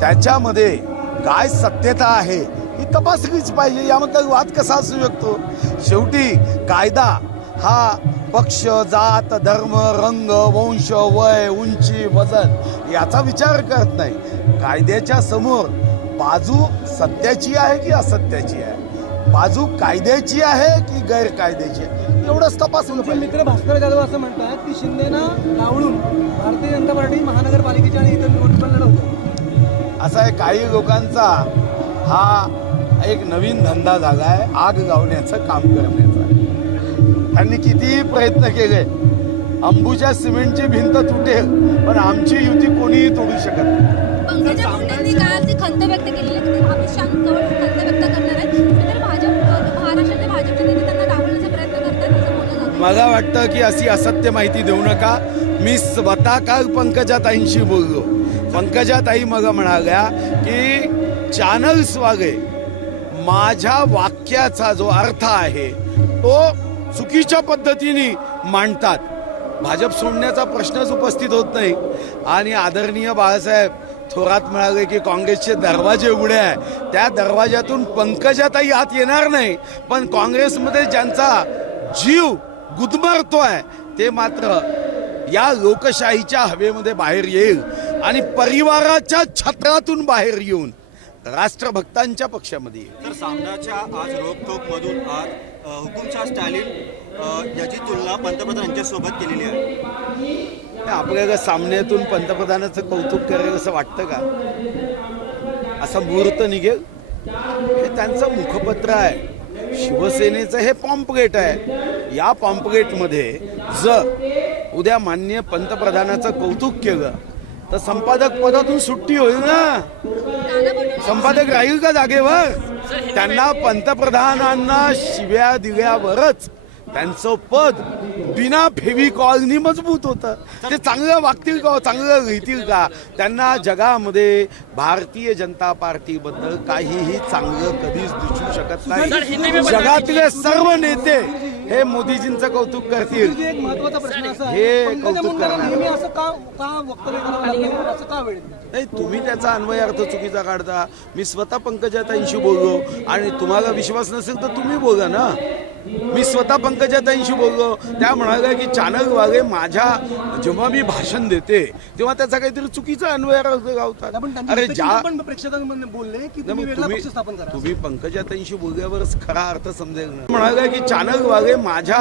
त्याच्यामध्ये काय सत्यता आहे ही तपासलीच पाहिजे. याबद्दल वाद कसा असू शकतो? शेवटी कायदा हा पक्ष, जात, धर्म, रंग, वंश, वय, उंची, वजन याचा विचार करत नाही. कायद्याच्या समोर बाजू सत्याची आहे की असत्याची आहे, बाजू कायद्याची आहे की गैरकायद्याची आहे, एवढंच तपासून मित्र भास्कर जाधव असं म्हणतात की शिंदेना डावळून भारतीय जनता पार्टी महानगरपालिकेच्या आणि इतर निवडणुकांना लढवते. असा आहे. काही लोकांचा हा एक नवीन धंदा झाला आहे, आग लावण्याचं काम करण्याचा. त्यांनी कितीही प्रयत्न केले, अंबुजा सिमेंटची भिंत तुटेल पण आमची युती कोणीही तोडू शकत नाही. पंकजा मुंडेंनी काल ती खंत व्यक्त केलेली आहे की अमित शहांजवळ खंत व्यक्त करणार आहेत. कुठेतरी महाराष्ट्रातले भाजपचे नेते त्यांना डावलण्याचा प्रयत्न करतात असं बोललं जातं. मला वाटतं की अशी असत्य माहिती देऊ नका. मी स्वतः काल पंकजाताईंशी बोललो. पंकजाताई मग म्हणाल्या की चॅनल्स वाले माझ्या वाक्याचा जो अर्थ आहे तो चुकीच्या पद्धतीने मांडतात. भाजप सोडण्याचा प्रश्नच उपस्थित होत नाही. आणि आदरणीय बाळासाहेब थोरात म्हणाले की काँग्रेसचे दरवाजे उघडे आहे, त्या दरवाज्यातून पंकजाताई आत येणार नाही, पण काँग्रेसमध्ये ज्यांचा जीव गुदमरतोय ते मात्र या लोकशाहीच्या हवेमध्ये बाहेर येईल आणि परिवाराच्या छत्रातून बाहेर येऊन राष्ट्रभक्तांच्या पक्षामध्ये येईल. तर सामनाच्या आज रोखोक मधून आज हुकुमशाह स्टॅलिन याची तुलना पंतप्रधानांच्या सोबत केलेली आहे. आपल्याला सामन्यातून पंतप्रधानाचं कौतुक करेल असं वाटतं का? असा मुहूर्त निघेल? हे त्यांचं मुखपत्र आहे. शिवसेनेचं हे पॉम्पलेट आहे. या पॉम्पलेटमध्ये जर उद्या माननीय पंतप्रधानाचं कौतुक केलं तर संपादक पदातून सुट्टी होईल ना. संपादक राहील का जागेवर? त्यांना पंतप्रधानांना शिव्या दिल्यावरच त्यांचं पद बिना फेविकॉलनी मजबूत होतं. ते चांगलं वागतील का, चांगलं लिहितील का? त्यांना जगामध्ये भारतीय जनता पार्टीबद्दल काहीही चांगलं कधीच दिसू शकत नाही. जगातले सर्व नेते हे मोदीजींचं कौतुक करतील. एक महत्वाचा प्रश्न असा आहे, हे पंकजा कौतुक मुंडेंना करणार नेहमी असं का वक्तव्य करावं लागलं, असं का वेळ? नाही, तुम्ही त्याचा अन्वय अर्थ चुकीचा काढता. मी स्वतः पंकजाताईंशी बोललो आणि तुम्हाला विश्वास नसेल तर तुम्ही बोला ना. मी स्वतः पंकजाताईंशी बोललो. त्या म्हणाल्या की चॅनलवाले माझ्या जेव्हा मी भाषण देते तेव्हा त्याचा काहीतरी चुकीचा अन्वय अर्थ लावतात. अरे ज्या प्रेक्षकांमध्ये बोलले की तुम्ही वेगळा पक्ष स्थापन करा. तुम्ही पंकजाताईंशी बोलल्यावरच खरा अर्थ समजेल ना. म्हणाल्या की चॅनलवाले माझ्या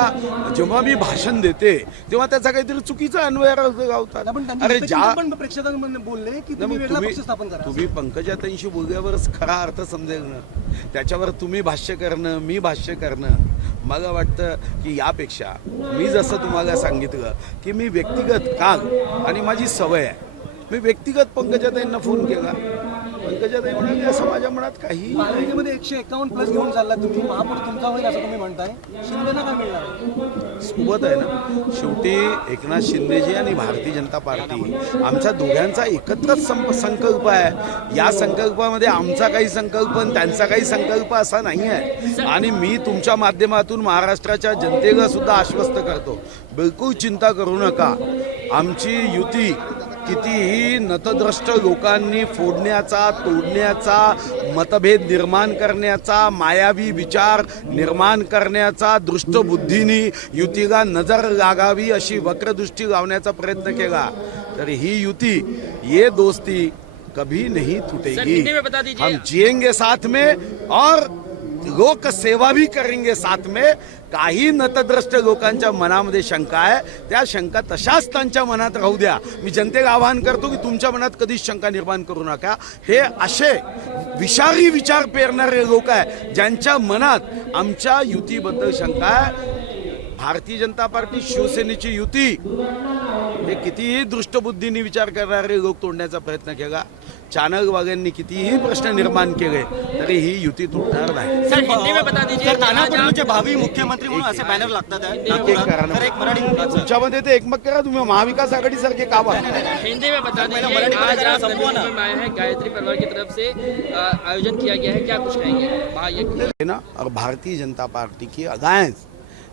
जेव्हा मी भाषण देते तेव्हा त्याचा काहीतरी चुकीचा अन्वय अर्थ लावतात. अरे ज्या प्रेक्षकांमध्ये बोलले की तुम्ही वेगळा पक्ष स्थापन करा. तुम्ही पंकजाताईंशी बोलल्यावरच खरा अर्थ समजेल ना. त्याच्यावर तुम्ही भाष्य करणं, मी भाष्य करणं, मला वाटतं की यापेक्षा मी जसं तुम्हाला सांगितलं की मी व्यक्तिगत काल आणि माझी सवय आहे, मी व्यक्तिगत पंकजाताईंना फोन केला. पंकजाताई म्हणाली असं माझ्या मनात काही महायुतीमध्ये 151 प्लस घेऊन चालला तुम्ही, महापौर तुमचा होईल असं तुम्ही म्हणताय. शिंदेना काय मिळणार? सोबत आहे ना. शेवटी एकनाथ शिंदेजी आणि भारतीय जनता पार्टी आमच्या दोघांचा एकत्रच संकल्प आहे. या संकल्पामध्ये आमचा काही संकल्प आणि त्यांचा काही संकल्प असा नाही आहे. आणि मी तुमच्या माध्यमातून महाराष्ट्राच्या जनतेला सुद्धा आश्वस्त करतो, बिलकुल चिंता करू नका. आमची युती कितीही नतद्रष्ट लोकांनी फोडण्याचा, तोडण्याचा, मतभेद निर्माण करण्याचा, मायावी विचार निर्माण करण्याचा, दृष्टबुद्धीनी युतीला नजर लागावी अशी वक्रदृष्टी लावण्याचा प्रयत्न केला तर ही युती, ये दोस्ती कभी नहीं टूटेगी. हम जिएंगे साथ में और लोक सेवा भी करेंगे साथ में. काही नतद्रष्ट लोकांच्या मनामध्ये शंका आहे, त्या शंका तशाच त्यांच्या मनात राहू द्या. मी जनतेला आवाहन करतो की तुमच्या मनात कधीच शंका निर्माण करू नका. हे असे विषारी विचार पेरणारे लोक आहे ज्यांच्या मनात आमच्या युतीबद्दल शंका आहे. भारतीय जनता पार्टी शिवसेनेची युती हे कितीही दृष्टबुद्धीने विचार करणारे लोक तोडण्याचा प्रयत्न केला. चॅनलवाल्यांनी कितीही प्रश्न निर्माण केले तरी ही युती तुटणार नाही. सर नाना पटोलेचे भावी मुख्यमंत्री म्हणून असे बॅनर लागतात. तुमच्यामध्ये ते एकमत करा. तुम्ही महाविकास आघाड़ी सारखे का हिंदी में बता दीजिए. आज आप नवी में आए हैं, गायत्री परिवार की तरफ से आयोजन किया गया है, क्या कुछ कहेंगे? ना और भारतीय जनता पार्टी की अलायंस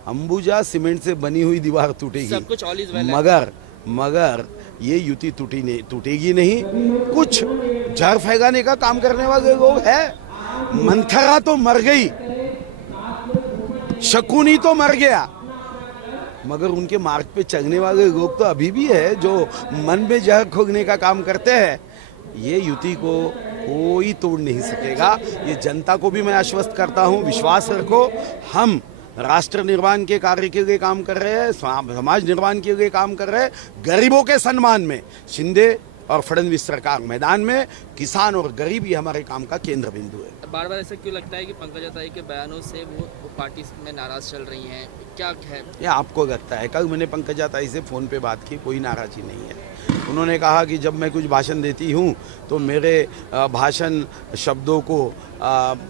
अंबुजा सीमेंट से बनी हुई दीवार टूटेगी, सब कुछ ऑल इज वेल है. मगर ये युति टूटेगी नहीं. कुछ जहर फैलाने का काम करने वाले लोग हैं। मंथरा तो मर गई, शकुनी तो मर गया, मगर उनके मार्ग पे चलने वाले लोग तो अभी भी है जो मन में जहर खोलने का काम करते हैं। ये युति को कोई तोड़ नहीं सकेगा। ये जनता को भी मैं आश्वस्त करता हूँ, विश्वास रखो, हम राष्ट्र निर्माण के कार्य के लिए काम कर रहे हैं, समाज निर्माण के लिए काम कर रहे हैं। गरीबों के सम्मान में शिंदे और फडणवीस सरकार मैदान में, किसान और गरीब ये हमारे काम का केंद्र बिंदु है। बार बार ऐसा क्यों लगता है कि पंकजा ताई के बयानों से वो पार्टी में नाराज चल रही हैं, क्या है? ये आपको लगता है? कल मैंने पंकजा ताई से फ़ोन पे बात की, कोई नाराज़ी नहीं है। उन्होंने कहा कि जब मैं कुछ भाषण देती हूँ तो मेरे भाषण शब्दों को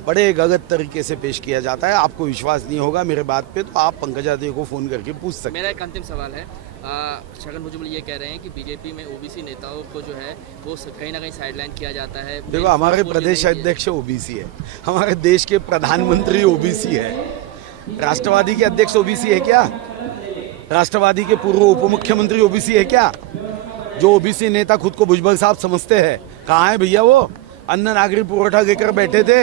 बड़े गलत तरीके से पेश किया जाता है। आपको विश्वास नहीं होगा मेरे बात पे तो आप पंकजा ताई को फ़ोन करके पूछ सकते हैं। मेरा एक अंतिम सवाल है, छगन भुजबल ये कह रहे हैं कि बीजेपी में ओबीसी नेताओं को जो है वो कहीं ना कहीं साइडलाइन किया जाता है। देखो, हमारे प्रदेश अध्यक्ष ओबीसी है, हमारे देश के प्रधानमंत्री ओबीसी है, राष्ट्रवादी के अध्यक्ष ओबीसी है क्या? राष्ट्रवादी के पूर्व उप मुख्यमंत्री ओबीसी है क्या? जो ओबीसी नेता खुद को भुजबल साहब समझते हैं, कहाँ है भैया वो? अन्न नागरिक पुरवठा लेकर बैठे थे,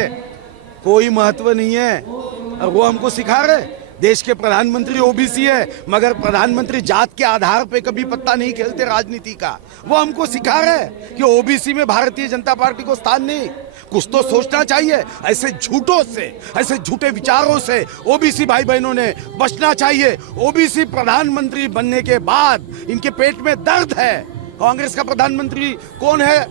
कोई महत्व नहीं है। और वो हमको सिखा रहे देश के प्रधानमंत्री ओबीसी है, मगर प्रधानमंत्री जात के आधार पे कभी पत्ता नहीं खेलते राजनीति का। वो हमको सिखा रहे कि ओबीसी में भारतीय जनता पार्टी को स्थान नहीं। कुछ तो सोचना चाहिए। ऐसे झूठों से, ऐसे झूठे विचारों से ओबीसी भाई बहनों ने बचना चाहिए। ओबीसी प्रधानमंत्री बनने के बाद इनके पेट में दर्द है। कांग्रेस का प्रधानमंत्री कौन है?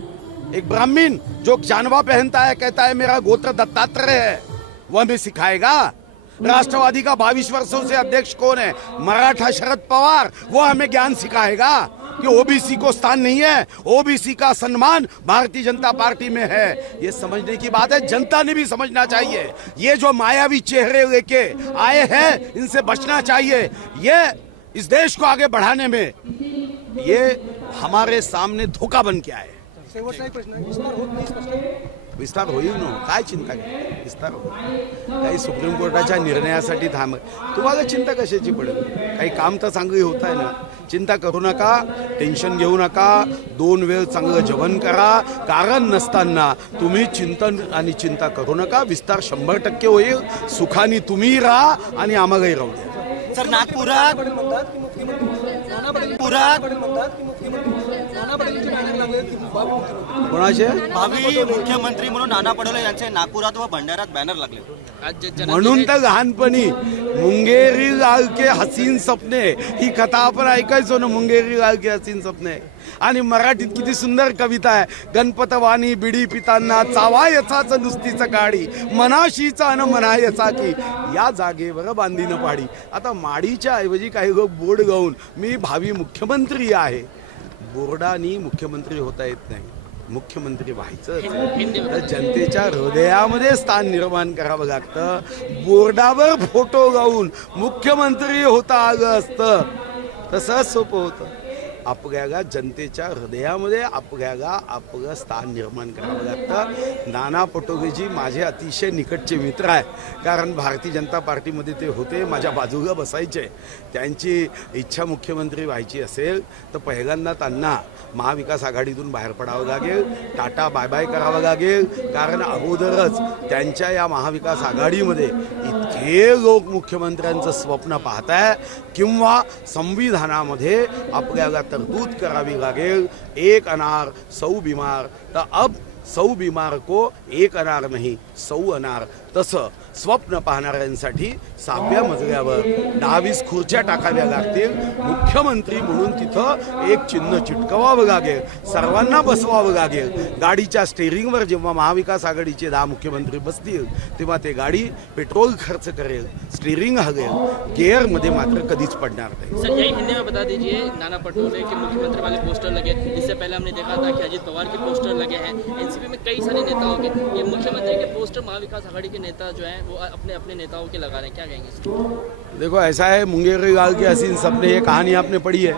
एक ब्राह्मण जो जानवा पहनता है, कहता है मेरा गोत्र दत्तात्रेय है, वो हमें सिखाएगा। राष्ट्रवादी का 22 वर्षों से अध्यक्ष कौन है? मराठा शरद पवार, वो हमें ज्ञान सिखाएगा कि ओबीसी को स्थान नहीं है। ओबीसी का सम्मान भारतीय जनता पार्टी में है। ये समझने की बात है, जनता ने भी समझना चाहिए। ये जो मायावी चेहरे लेके आए हैं, इनसे बचना चाहिए। ये इस देश को आगे बढ़ाने में ये हमारे सामने धोखा बन के आए। शेवटचा एक प्रश्न, विस्तार होत नाही स्पष्ट? विस्तार होईल ना, काय चिंता आहे? विस्तार हो, काही सुप्रीम कोर्टाच्या निर्णयासाठी थांब, तुम्हाला चिंता कशाची पडेल? काही काम तर चांगली होत आहे ना, चिंता करू नका, टेन्शन घेऊ नका, 2 वेळ चांगलं जेवण करा, कारण नसताना तुम्ही चिंतन आणि चिंता करू नका। विस्तार 100% होईल, सुखाने तुम्ही राहा आणि आम्हालाही राहू द्या। सर, नागपुरात म्हणतात की मुख्यमंत्री नाना पटेलांचे बॅनर लागले की बाबू मुख्यमंत्री कोणाचे? भावी मुख्यमंत्री म्हणून नाना पटोले यांचे नागपुरात व भंडाऱ्यात बॅनर लागले। आज म्हणून तर लहानपणी मुंगेरी लाल के हसीन सपने ही कथा आपण ऐकायचो ना, मुंगेरी लाल के हसीन सपने। आणि मराठीत किती सुंदर कविता आहे, गणपतवाणी बिडी पितांना चावायचाच नुसती सकाळी, मनाशीचा अन म्हणायचा की या जागेवर बांधीन पाडी। आता माडीच्या ऐवजी काही लोक बोर्ड गाऊन मी भावी मुख्यमंत्री आहे, बोर्डानी मुख्यमंत्री होता येत नाही, मुख्यमंत्री व्हायचं तर जनतेच्या हृदयामध्ये स्थान निर्माण करावं लागतं। बोर्डावर फोटो गाऊन मुख्यमंत्री होता आलं असतं तसं सोपं होतं। आपल्याला जनतेच्या हृदयामध्ये आपल्याला आपलं स्थान निर्माण करावं लागतं। नाना पटोलेजी माझे अतिशय निकटचे मित्र आहे, कारण भारतीय जनता पार्टीमध्ये ते होते, माझ्या बाजूला बसायचे। त्यांची इच्छा मुख्यमंत्री व्हायची असेल तर पहिल्यांदा त्यांना महाविकास आघाडीतून बाहेर पडावं लागेल, टाटा बाय बाय करावं लागेल, कारण अगोदरच त्यांच्या या महाविकास आघाडीमध्ये इतके लोक मुख्यमंत्र्यांचं स्वप्न पाहत आहे, किंवा संविधानामध्ये आपल्याला तरतूद करावी लागेल, 1 अनार 100 बीमार। तर अब 100 बीमार को 1 अनार नहीं 100 अनार, तसं स्वप्न पाहणाऱ्यांसाठी 7व्या मजल्यावर 10-20 खुर्च्या टाकाव्या लागतील। मुख्यमंत्री म्हणून तिथं एक चिन्ह चिटकवावं लागेल, सर्वांना बसवावं लागेल। गाडीच्या स्टेअरिंगवर जेव्हा महाविकास आघाडीचे 10 मुख्यमंत्री बसतील तेव्हा ते गाडी पेट्रोल खर्च करेल, स्टेअरिंग हगेल, गिअरमध्ये मात्र कधीच पडणार नाही। सर, यही हिंदी में बता दीजिए, नाना पटोले के मुख्यमंत्री वाले पोस्टर लगे, इससे पहले हमने देखा था कि अजित पवार के पोस्टर लगे हैं, एनसीपी में कई सारे नेताओं के, ये मुख्यमंत्री के पोस्टर महाविकास आघाड़ी के नेता जो हैं वो अपने अपने नेताओं के लगा रहे हैं, क्या कहेंगे इसको? देखो, ऐसा है, मुंगेरी लाल के हसीन सपने, ये कहानी आपने पढ़ी है।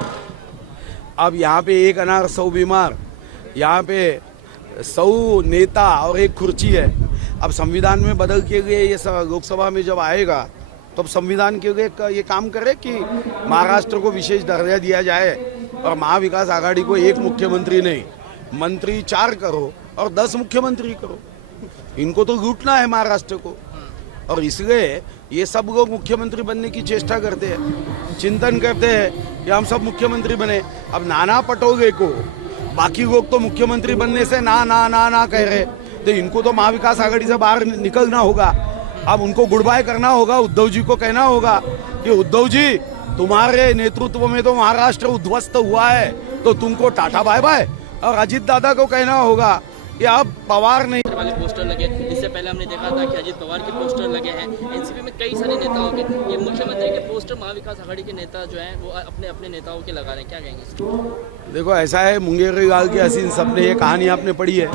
अब यहाँ पे 1 अनार 100 बीमार, यहाँ पे 100 नेता और 1 कुर्सी है। अब संविधान में बदल के लिए ये लोकसभा में जब आएगा तब संविधान के लिए ये काम करे कि महाराष्ट्र को विशेष दर्जा दिया जाए और महाविकास आघाड़ी को 1 मुख्यमंत्री नहीं, मंत्री 4 करो और 10 मुख्यमंत्री करो। इनको तो लूटना है महाराष्ट्र को, और इसलिए ये सब लोग मुख्यमंत्री बनने की चेष्टा करते हैं, चिंतन करते हैं कि हम सब मुख्यमंत्री बने। अब नाना पटोले को बाकी लोग तो मुख्यमंत्री बनने से ना ना ना ना कह रहे, तो इनको तो महाविकास आघाड़ी से बाहर निकलना होगा। अब उनको गुड बाय करना होगा, उद्धव जी को कहना होगा कि उद्धव जी तुम्हारे नेतृत्व में तो महाराष्ट्र उद्ध्वस्त हुआ है, तो तुमको टाटा बाय बाय। और अजित दादा को कहना होगा कि अब पवार नहीं वाले पोस्टर लगे, इससे पहले हमने देखा था कि अजित पवार के पोस्टर लगे हैं। एनसीपी में कई सारे नेताओं के, ये मुख्यमंत्री के पोस्टर महाविकास आघाड़ी के नेता जो हैं वो अपने अपने नेताओं के लगा रहे हैं, क्या कहेंगे इसको? देखो ऐसा है, मुंगेरी गाल के हसीन सपने, ये कहानी आपने पढ़ी है।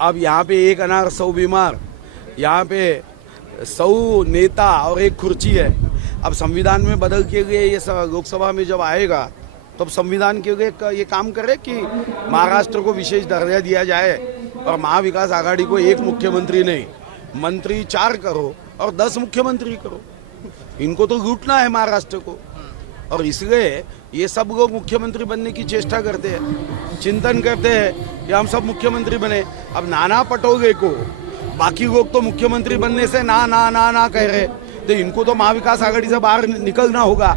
अब यहाँ पे एक अनार 100 बीमार, यहाँ पे 100 नेता और एक कुर्सी है। अब संविधान में बदल के लिए ये लोकसभा में जब आएगा तब संविधान के लिए ये काम करे कि महाराष्ट्र को विशेष दर्जा दिया जाए और महाविकास आघाड़ी को एक मुख्यमंत्री नहीं, मंत्री 4 करो और 10 मुख्यमंत्री करो। इनको तो लूटना है महाराष्ट्र को, और इसलिए ये सब लोग मुख्यमंत्री बनने की चेष्टा करते हैं, चिंतन करते हैं कि हम सब मुख्यमंत्री बने। अब नाना पटोले को बाकी लोग तो मुख्यमंत्री बनने से ना ना ना ना कह रहे, तो इनको तो महाविकास आघाड़ी से बाहर निकलना होगा।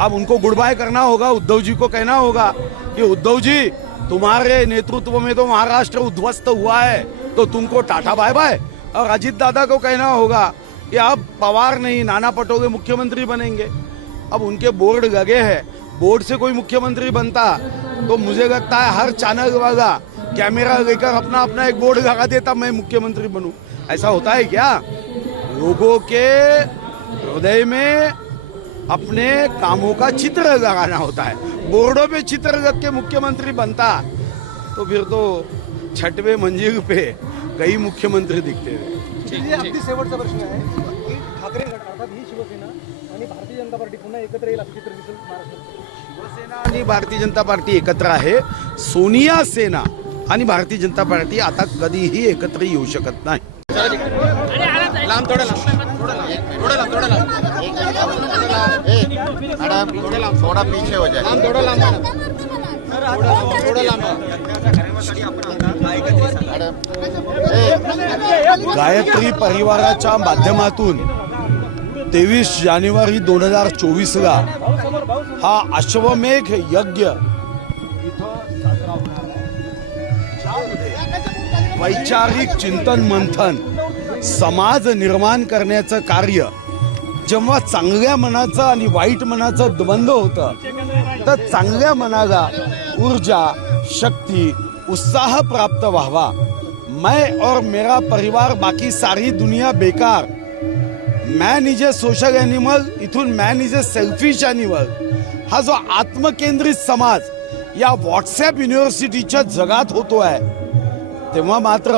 अब उनको गुड बाय करना होगा, उद्धव जी को कहना होगा कि उद्धव जी तुम्हारे नेतृत्व में तो महाराष्ट्र उद्ध्वस्त हुआ है, तो तुमको टाटा बाय बाय। और अजित दादा को कहना होगा कि अब पवार नहीं, नाना पटोले मुख्यमंत्री बनेंगे। अब उनके बोर्ड लगे हैं, बोर्ड से कोई मुख्यमंत्री बनता तो मुझे लगता है हर चैनल वाला कैमरा लेकर अपना अपना एक बोर्ड लगा देता, मैं मुख्यमंत्री बनूं। ऐसा होता है क्या? लोगों के हृदय में अपने कामों का चित्र लगाना होता है। बोर्डों पे चित्र लग के मुख्यमंत्री बनता तो फिर तो 6वें मंजिल पे कई मुख्यमंत्री दिखते थे। जे अगदी शेवटचा प्रश्न आहे की ठाकरे गट अर्थात ही शिवसेना आणि भारतीय जनता पार्टी पुन्हा एकत्र येईल असं चित्र दिसेल महाराष्ट्रात? शिवसेना आणि भारतीय जनता पार्टी एकत्र आहे, सोनिया सेना आणि भारतीय जनता पार्टी आता कधीही एकत्र येऊ शकत नाही। थोड़ा पीछे हो जाए। गायत्री परिवाराच्या माध्यमातून 23 जानेवारी 2024ला हा अश्वमेघ यज्ञ वैचारिक चिंतन मंथन, समाज निर्माण करण्याचं कार्य जेव्हा चांगल्या मनाचं आणि वाईट मनाचं द्वंद्व होतं, तर चांगल्या मनाला ऊर्जा, शक्ती, उत्साह प्राप्त व्हावा। मैं और मेरा परिवार, बाकी सारी दुनिया बेकार, man is a social animal, इथून man is a selfish animal, हा जो आत्मकेंद्रित समाज या व्हॉट्सॲप युनिव्हर्सिटीच्या जगात होतो आहे, तेव्हा मात्र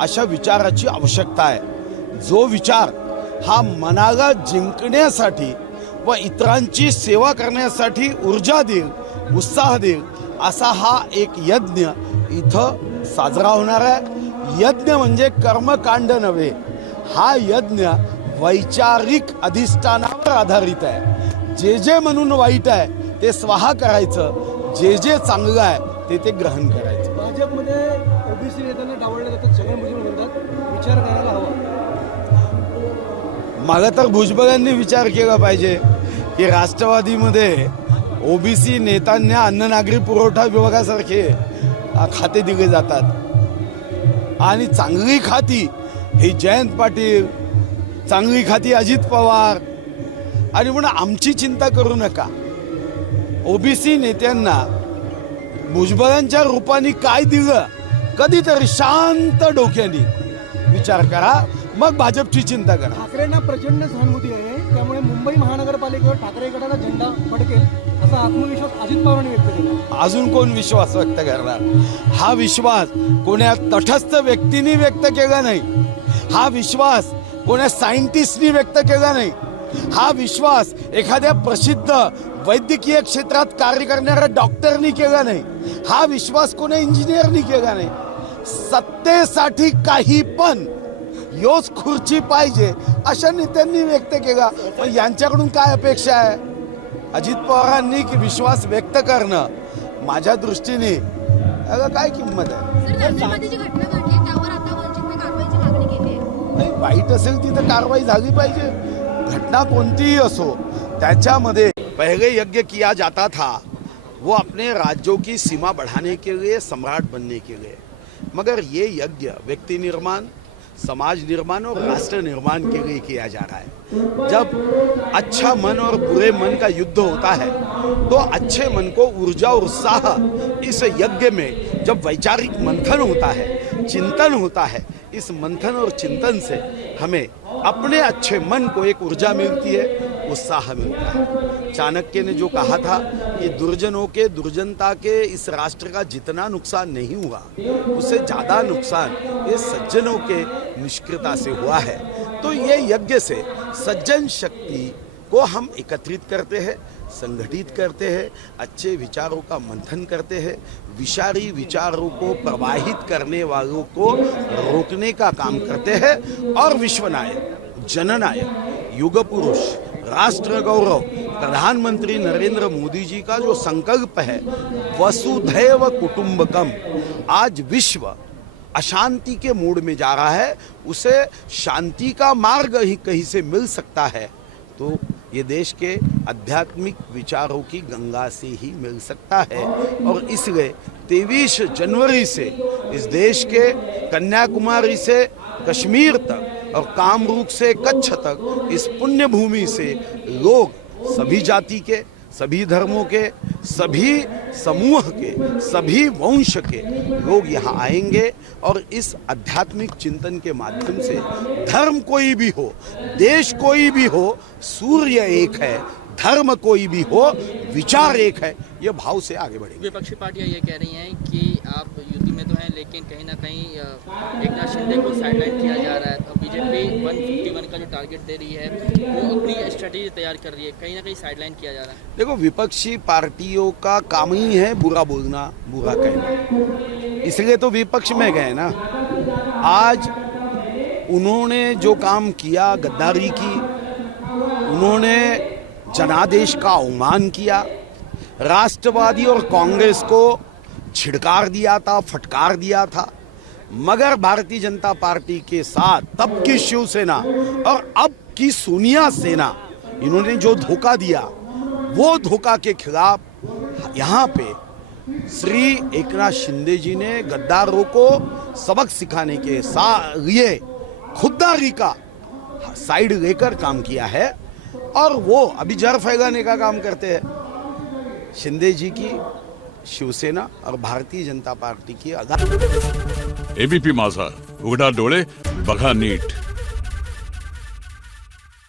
अशा विचाराची आवश्यकता आहे। जो विचार हा मनाला जिंकण्यासाठी व इतरांची सेवा करण्यासाठी ऊर्जा देईल, उत्साह देईल, असा हा एक यज्ञ इथं साजरा होणार आहे। यज्ञ म्हणजे कर्मकांड नव्हे, हा यज्ञ वैचारिक अधिष्ठानावर आधारित आहे। जे जे म्हणून वाईट आहे ते स्वाहा करायचं, जे जे चांगलं आहे ते ग्रहण करायचं। भाजपमध्ये ओबीसी नेत्यांना डावलले जातात, छगन भुजबळ म्हणतात विचार करायला हवा। मला तर भुजबळांनी विचार केला पाहिजे की राष्ट्रवादीमध्ये ओबीसी नेत्यांना अन्न नागरी पुरवठा विभागासारखे खाते दिले जातात आणि चांगली खाती ही जयंत पाटील, चांगली खाती अजित पवार, आणि म्हणून आमची चिंता करू नका। ओबीसी नेत्यांना भुजबळांच्या रूपाने काय दिलं, कधीतरी शांत डोक्याने विचार करा, मग भाजपची चिंता करा। ठाकरेंना प्रचंड सहानुभूती आहे, त्यामुळे मुंबई महानगरपालिकेवर ठाकरे गटाचा झेंडा फडकेल असा आत्मविश्वास अजित पवारांनी व्यक्त केला। अजून कोण विश्वास व्यक्त करणार? हा विश्वास कोण्या तटस्थ व्यक्तीने व्यक्त केला नाही, हा विश्वास कोण्या सायंटिस्टनी व्यक्त केला नाही, हा विश्वास एखाद्या प्रसिद्ध वैद्यकीय क्षेत्रात कार्य करणाऱ्या डॉक्टरनी केला नाही, हा विश्वास कोण्या इंजिनियरनी केला नाही। सत्तेसाठी काही पण योच खुर्ची पाहिजे अशा नेत्यांनी व्यक्त केला। पण यांच्याकडून काय अपेक्षा आहे? अजित पवारांनी विश्वास व्यक्त करणं माझ्या दृष्टीने याला काय किंमत आहे? सर नांदेडमध्ये जी घटना घडली आहे त्यावर आता वंचितने कारवाईची मागणी केली आहे. नाही, वाईट असेल तिथं कारवाई झाली पाहिजे. घटना कोणतीही असो, त्याच्यामध्ये पहले यज्ञ किया जाता था वो अपने राज्यों की सीमा बढ़ाने के लिए, सम्राट बनने के लिए, मगर ये यज्ञ व्यक्ति निर्माण, समाज निर्माण और राष्ट्र निर्माण के लिए किया जा रहा है. जब अच्छा मन और बुरे मन का युद्ध होता है तो अच्छे मन को ऊर्जा और उत्साह इस यज्ञ में जब वैचारिक मंथन होता है, चिंतन होता है, इस मंथन और चिंतन से हमें अपने अच्छे मन को एक ऊर्जा मिलती है, उत्साह मिलता है. चाणक्य ने जो कहा था कि दुर्जनों के, दुर्जनता के इस राष्ट्र का जितना नुकसान नहीं हुआ उससे ज़्यादा नुकसान ये सज्जनों के निष्क्रियता से हुआ है. तो ये यज्ञ से सज्जन शक्ति को हम एकत्रित करते हैं, संगठित करते हैं, अच्छे विचारों का मंथन करते हैं, विषारी विचारों को प्रवाहित करने वालों को रोकने का काम करते हैं और विश्वनायक, जननायक, युग पुरुष, राष्ट्र गौरव प्रधानमंत्री नरेंद्र मोदी जी का जो संकल्प है वसुधैव कुटुंबकम, आज विश्व अशांति के मूड में जा रहा है, उसे शांति का मार्ग ही कहीं से मिल सकता है तो ये देश के आध्यात्मिक विचारों की गंगा से ही मिल सकता है. और इसलिए 23 जनवरी से इस देश के कन्याकुमारी से कश्मीर तक और कामरूप से कच्छ तक इस पुण्य भूमि से लोग, सभी जाति के, सभी धर्मों के, सभी समूह के, सभी वंश के लोग यहाँ आएंगे और इस आध्यात्मिक चिंतन के माध्यम से धर्म कोई भी हो, देश कोई भी हो, सूर्य एक है, धर्म कोई भी हो, विचार एक है, ये भाव से आगे बढ़ेंगे. विपक्षी पार्टियां ये कह रही हैं कि आप युति में तो हैं लेकिन कहीं ना कहीं एकनाथ शिंदे को साइडलाइन किया जा रहा है. तो बीजेपी 151 का जो टारगेट दे रही है वो अपनी स्ट्रेटेजी तैयार कर रही है, कहीं ना कहीं साइडलाइन किया जा रहा है. देखो, विपक्षी पार्टियों का काम ही है बुरा बोलना, बुरा कहना, इसलिए तो विपक्ष में गए ना. आज उन्होंने जो काम किया, गद्दारी की, उन्होंने जनादेश का अवमान किया, राष्ट्रवादी और कांग्रेस को छिड़कार दिया था, फटकार दिया था, मगर भारतीय जनता पार्टी के साथ तब की शिवसेना और अब की सोनिया सेना, इन्होंने जो धोखा दिया वो धोखा के खिलाफ यहाँ पे श्री एकनाथ शिंदे जी ने गद्दारों को सबक सिखाने के लिए खुददारी का साइड लेकर काम किया है और वो अभी जहर फैलाने का काम करते हैं. शिंदे जी की शिवसेना और भारतीय जनता पार्टी की एबीपी माझा, उघडा डोळे बघा नीट.